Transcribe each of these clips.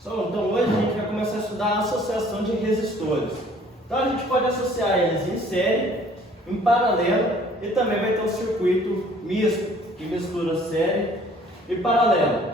Então hoje a gente vai começar a estudar a associação de resistores. Então a gente pode associar eles em série, em paralelo e também vai ter um circuito misto que mistura série e paralelo.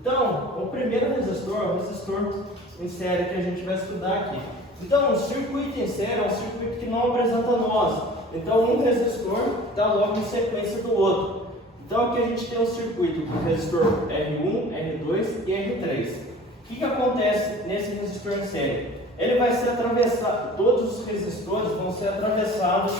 Então o primeiro resistor é o resistor em série que a gente vai estudar aqui. Então o circuito em série é um circuito que não apresenta nós. Então um resistor está logo em sequência do outro. Então aqui a gente tem um circuito com resistor R1, R2 e R3. O que acontece nesse resistor em série? Ele vai ser atravessado, todos os resistores vão ser atravessados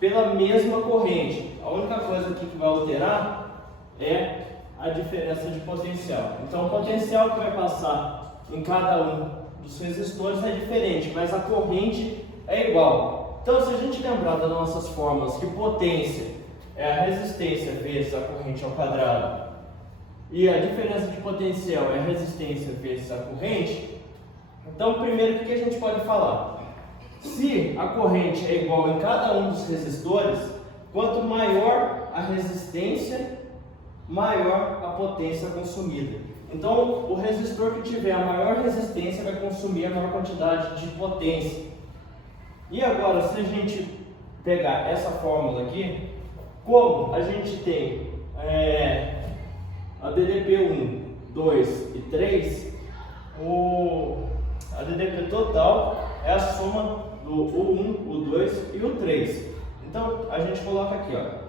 pela mesma corrente. A única coisa aqui que vai alterar é a diferença de potencial. Então o potencial que vai passar em cada um dos resistores é diferente, mas a corrente é igual. Então se a gente lembrar das nossas fórmulas que potência é a resistência vezes a corrente ao quadrado e a diferença de potencial é a resistência vezes a corrente, então primeiro o que a gente pode falar? Se a corrente é igual em cada um dos resistores, quanto maior a resistência, maior a potência consumida. Então o resistor que tiver a maior resistência vai consumir a maior quantidade de potência. E agora, se a gente pegar essa fórmula aqui, como a gente tem a DDP 1, 2 e 3, a DDP total é a soma do U1, U2 e U3. Então a gente coloca aqui, ó,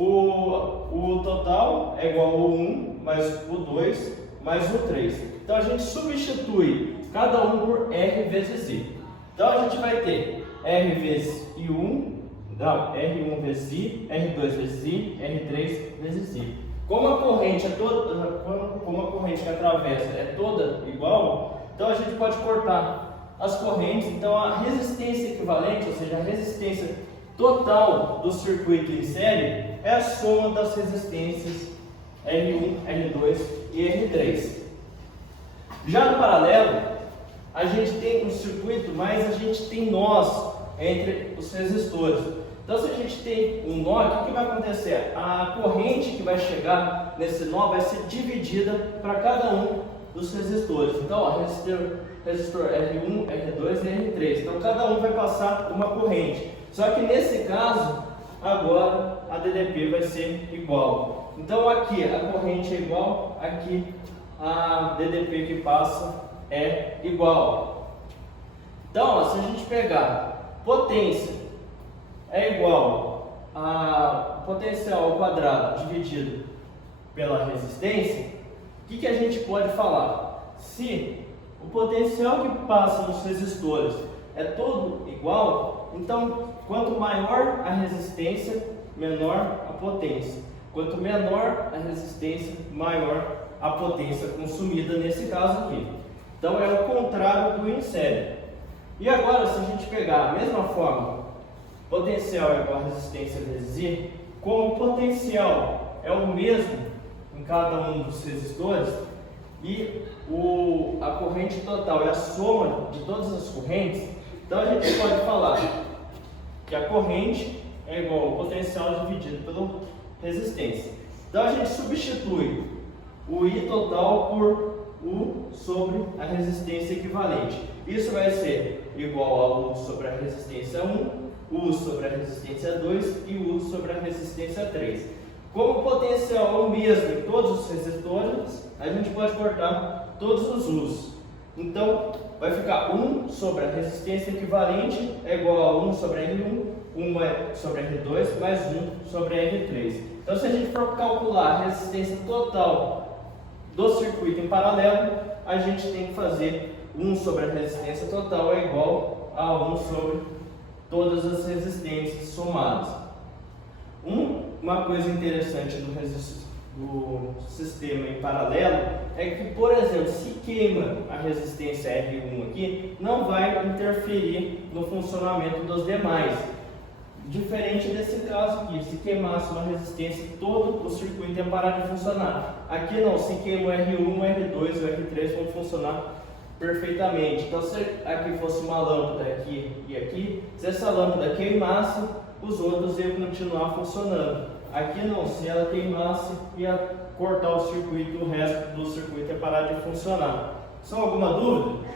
o total é igual ao U1 mais U2 mais U3. Então a gente substitui cada um por R vezes I. Então a gente vai ter R vezes I1, não, R1 vezes I, R2 vezes I, R3 vezes I. Como a corrente é toda, como a corrente que atravessa é toda igual, então a gente pode cortar as correntes. Então a resistência equivalente, ou seja, a resistência total do circuito em série é a soma das resistências R1, R2 e R3. Já no paralelo, a gente tem um circuito, mas a gente tem nós entre os resistores. Então, se a gente tem um nó, o que vai acontecer? A corrente que vai chegar nesse nó vai ser dividida para cada um dos resistores. Então, ó, resistor R1, R2 e R3. Então, cada um vai passar uma corrente. Só que nesse caso, agora a DDP vai ser igual. Então, aqui a corrente é igual, aqui a DDP que passa é igual. Então, ó, se a gente pegar potência é igual a potencial ao quadrado dividido pela resistência, o que a gente pode falar? Se o potencial que passa nos resistores é todo igual, então quanto maior a resistência, menor a potência. Quanto menor a resistência, maior a potência consumida nesse caso aqui. Então é o contrário do em série. E agora, se a gente pegar a mesma fórmula, potencial é igual a resistência vezes I, como o potencial é o mesmo em cada um dos resistores e a corrente total é a soma de todas as correntes, então a gente pode falar que a corrente é igual ao potencial dividido pela resistência. Então a gente substitui o I total por U sobre a resistência equivalente. Isso vai ser igual a U sobre a resistência 1, U sobre a resistência 2 e U sobre a resistência 3. Como o potencial é o mesmo em todos os resistores, a gente pode cortar todos os U's. Então, vai ficar 1 sobre a resistência equivalente é igual a 1 sobre R1, 1 sobre R2, mais 1 sobre R3. Então, se a gente for calcular a resistência total do circuito em paralelo, a gente tem que fazer 1 sobre a resistência total é igual a 1 sobre todas as resistências somadas. Uma coisa interessante do sistema em paralelo é que, por exemplo, se queima a resistência R1 aqui, não vai interferir no funcionamento dos demais. Diferente desse caso aqui, se queimasse uma resistência, todo o circuito ia parar de funcionar. Aqui não, se queima o R1, o R2 e o R3 vão funcionar perfeitamente. Então, se aqui fosse uma lâmpada aqui e aqui, se essa lâmpada queimasse, os outros iam continuar funcionando. Aqui não, se ela queimasse, ia cortar o circuito, o resto do circuito ia parar de funcionar. São alguma dúvida?